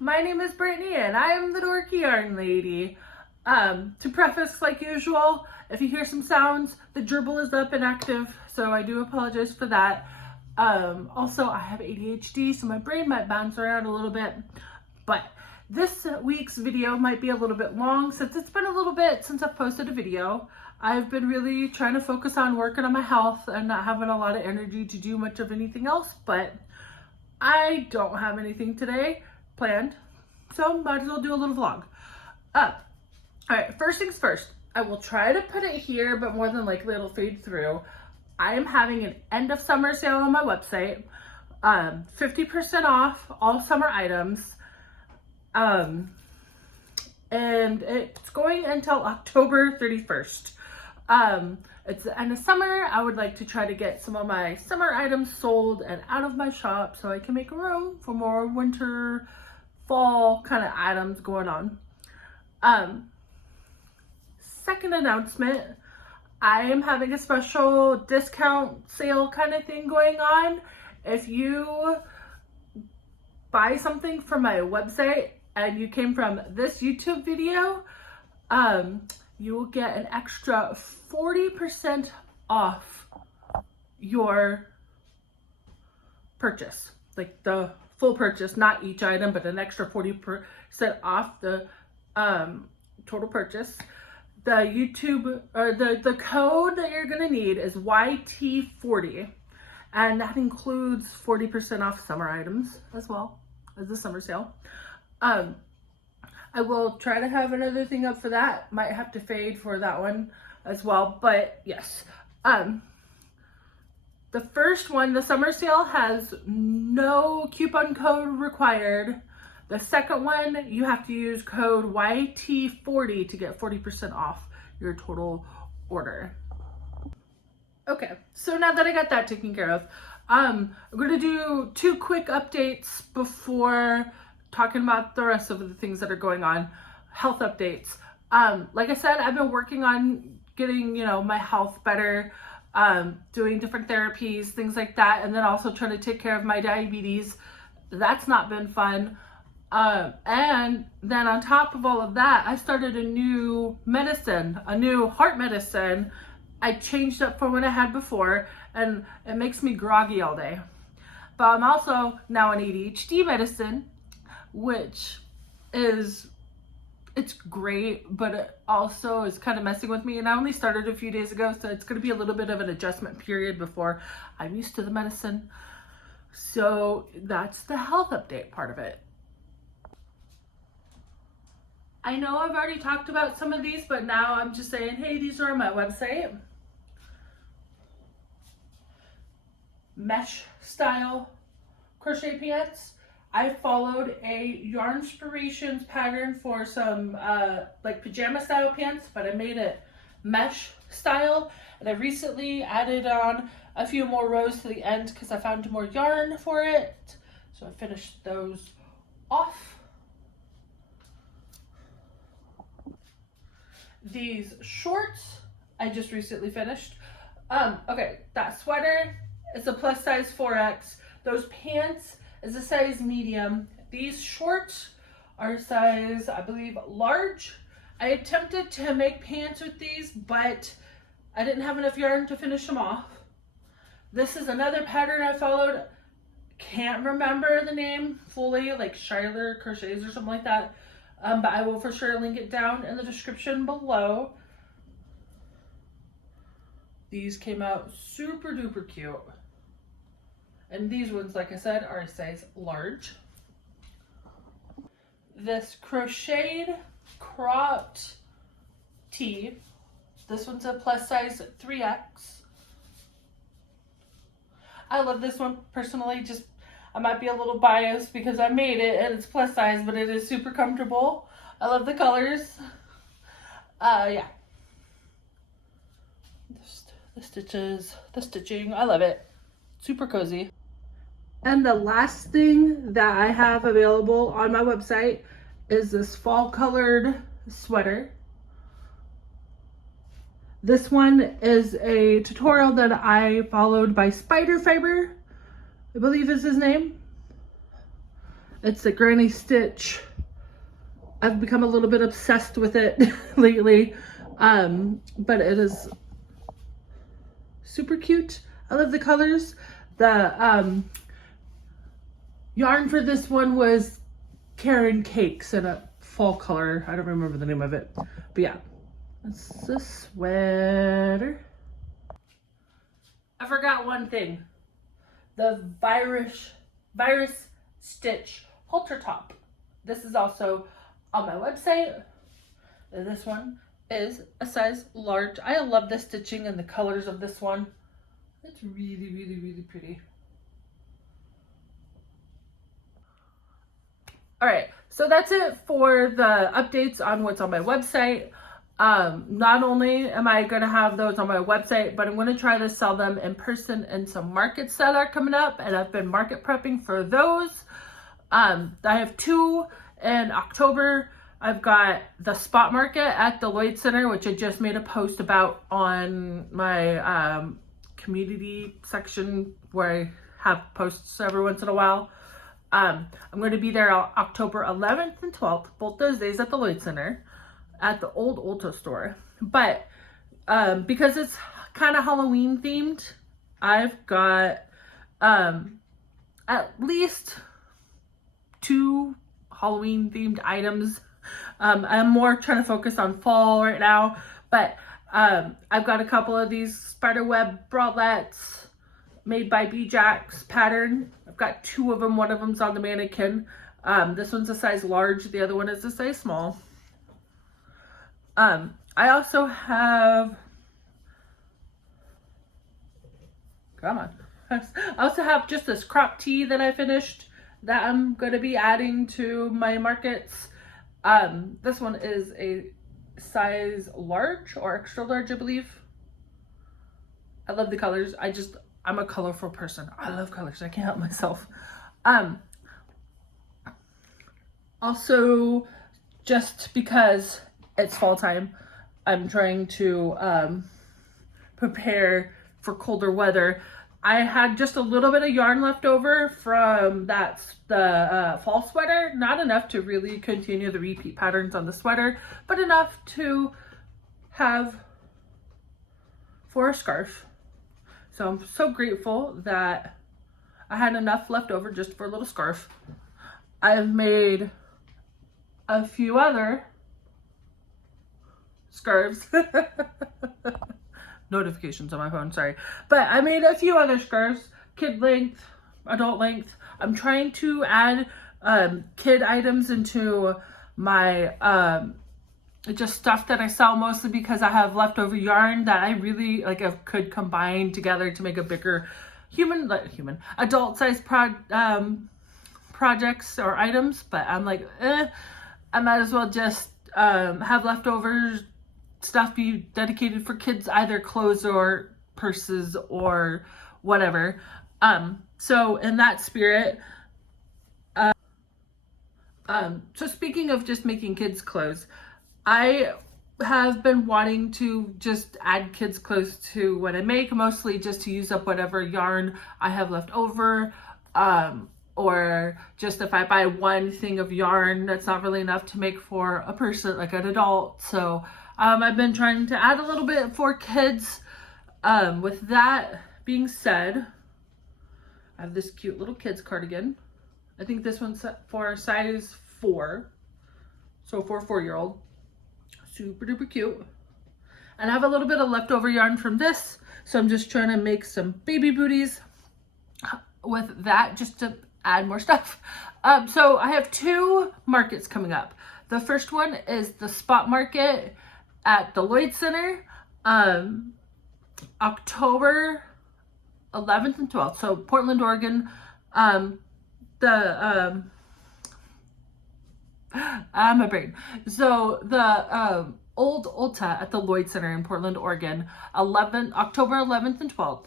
my name is Brittany and I am the Dorky Yarn Lady. To preface, like usual, if you hear some sounds, the gerbil is up and active, so I do apologize for that. Also, I have ADHD, so my brain might bounce around a little bit, but this week's video might be a little bit long since it's been a little bit since I've posted a video. I've been really trying to focus on working on my health and not having a lot of energy to do much of anything else, but I don't have anything today planned, so might as well do a little vlog. Alright, first things first, I will try to put it here, but more than likely it'll fade through. I am having an end of summer sale on my website, 50% off all summer items, and it's going until October 31st. It's the end of summer. I would like to try to get some of my summer items sold and out of my shop so I can make room for more winter, fall kind of items going on. Second announcement, I am having a special discount sale kind of thing going on. If you buy something from my website and you came from this YouTube video, you will get an extra 40% off your purchase, like the full purchase, not each item, but an extra 40% off the total purchase. The YouTube or the code that you're gonna need is YT40, and that includes 40% off summer items as well as the summer sale. I will try to have another thing up for that. Might have to fade for that one as well, but yes. The first one, the summer sale, has no coupon code required. The second one, you have to use code YT40 to get 40% off your total order. Okay, so now that I got that taken care of, I'm going to do two quick updates before talking about the rest of the things that are going on. Health updates. Like I said, I've been working on getting, my health better, doing different therapies, things like that, and then also trying to take care of my diabetes. That's not been fun. And then on top of all of that, I started a new medicine, a new heart medicine. I changed up from what I had before, and it makes me groggy all day. But I'm also now on ADHD medicine, which is, it's great, but it also is kind of messing with me. And I only started a few days ago, so it's going to be a little bit of an adjustment period before I'm used to the medicine. So that's the health update part of it. I know I've already talked about some of these, but now I'm just saying, hey, these are on my website. Mesh style crochet pants. I followed a Yarnspirations pattern for some like pajama style pants, but I made it mesh style. And I recently added on a few more rows to the end because I found more yarn for it. So I finished those off. These shorts I just recently finished. Okay, that sweater is a plus size 4X. Those pants is a size medium. These shorts are size, I believe, large. I attempted to make pants with these, but I didn't have enough yarn to finish them off. This is another pattern I followed. Can't remember the name fully, like Shyler Crochets or something like that. But I will for sure link it down in the description below. These came out super duper cute. And these ones, like I said, are a size large. This crocheted cropped tee. This one's a plus size 3X. I love this one personally. Just, I might be a little biased because I made it and it's plus size, but it is super comfortable. I love the colors. Yeah. The stitches, the stitching, I love it. Super cozy. And the last thing that I have available on my website is this fall colored sweater. This one is a tutorial that I followed by Spiderweb, I believe is his name. It's a granny stitch. I've become a little bit obsessed with it lately. But it is super cute. I love the colors. The yarn for this one was Karen Cakes in a fall color. I don't remember the name of it. But yeah, it's the sweater. I forgot one thing. The virus stitch halter top. This is also on my website. This one is a size large. I love the stitching and the colors of this one. It's really, really, really pretty. All right, so that's it for the updates on what's on my website. Not only am I going to have those on my website, but I'm going to try to sell them in person in some markets that are coming up, and I've been market prepping for those. I have 2 in October. I've got the spot market at the Lloyd Center, which I just made a post about on my community section where I have posts every once in a while. I'm going to be there October 11th and 12th, both those days at the Lloyd Center at the old Ulta store. But because it's kind of Halloween themed, I've got at least 2 Halloween themed items. I'm more trying to focus on fall right now, but I've got a couple of these Spiderweb bralettes made by BJax pattern. I've got 2 of them. One of them's on the mannequin. This one's a size large. The other one is a size small. I also have, I also have just this crop tee that I finished that I'm going to be adding to my markets. This one is a size large or extra large, I believe. I love the colors. I'm a colorful person. I love colors. I can't help myself. Also, just because it's fall time, I'm trying to prepare for colder weather. I had just a little bit of yarn left over from the fall sweater. Not enough to really continue the repeat patterns on the sweater, but enough to have for a scarf. So I'm so grateful that I had enough left over just for a little scarf. I've made a few other scarves. Notifications on my phone, sorry. But I made a few other scarves, kid length, adult length. I'm trying to add kid items into my just stuff that I sell, mostly because I have leftover yarn that I really like. I could combine together to make a bigger adult size projects or items. But I'm like, I might as well just have leftovers stuff be dedicated for kids, either clothes or purses or whatever. So in that spirit, so speaking of just making kids clothes, I have been wanting to just add kids clothes to what I make, mostly just to use up whatever yarn I have left over, or just if I buy one thing of yarn, that's not really enough to make for a person, like an adult. So I've been trying to add a little bit for kids. With that being said, I have this cute little kids cardigan. I think this one's for size 4, so for a 4-year-old. Super duper cute. And I have a little bit of leftover yarn from this, so I'm just trying to make some baby booties with that, just to add more stuff. So I have 2 markets coming up. The first one is the spot market at the Lloyd Center, October 11th and 12th. So Portland, Oregon. I'm a brain. So the old Ulta at the Lloyd Center in Portland, Oregon, October 11th and 12th.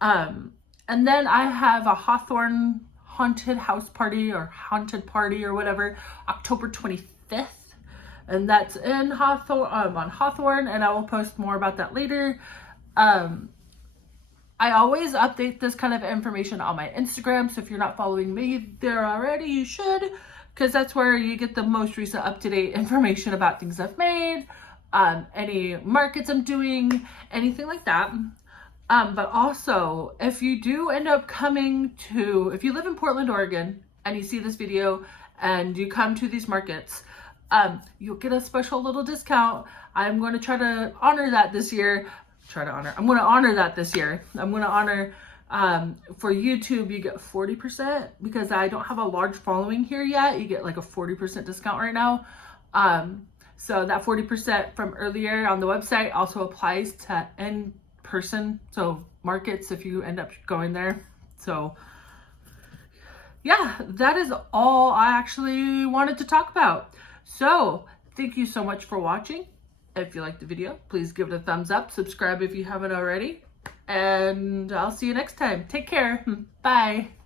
And then I have a Hawthorne haunted house party or haunted party or whatever, October 25th. And that's in Hawthorne, on Hawthorne, and I will post more about that later. I always update this kind of information on my Instagram. So if you're not following me there already, you should, because that's where you get the most recent up-to-date information about things I've made, any markets I'm doing, anything like that. But also, if you do end up coming to, if you live in Portland, Oregon, and you see this video and you come to these markets, you'll get a special little discount. I'm going to try to honor that this year. I'm going to honor that this year. I'm going to honor, for YouTube, you get 40% because I don't have a large following here yet. You get like a 40% discount right now. So that 40% from earlier on the website also applies to in-person, so markets if you end up going there. So yeah, that is all I actually wanted to talk about. So thank you so much for watching. If you liked the video, please give it a thumbs up, subscribe if you haven't already, and I'll see you next time. Take care. Bye.